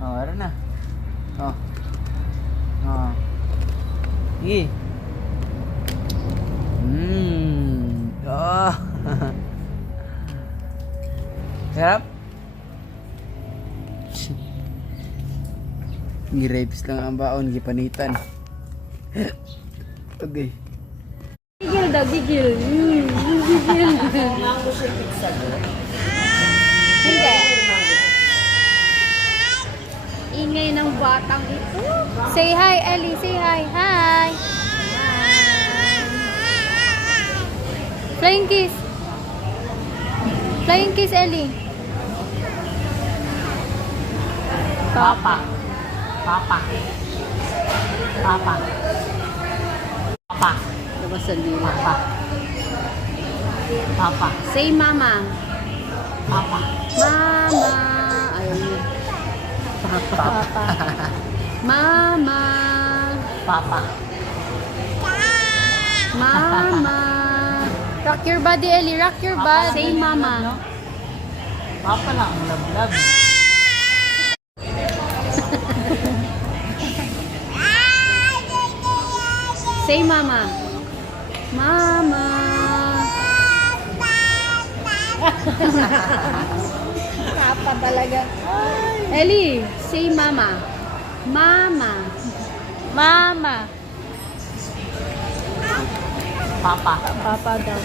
Oh, meron na. Oh. Oh. Sige. Oh. Sarap. Grapes lang ang baon, gipanitan. Okay. Gigil daw, gigil. Gigil. Mango siya pizza doon. Hindi. Ingay ng batang ito. Say hi, Ellie. Say hi. Hi. Flying kiss. Flying kiss, Ellie. Papa. Papa. Papa. Papa. Labasan din. Papa. Papa. Say mama. Papa. Mama. Ayaw niya. Papa. Mama. Papa. Mama. Rock your body, Ellie. Rock your body. Say mama. Papa lang ang love-love. Say mama. Mama. Papa talaga. Ellie, say mama. Mama. Mama. Papa. Papa daw.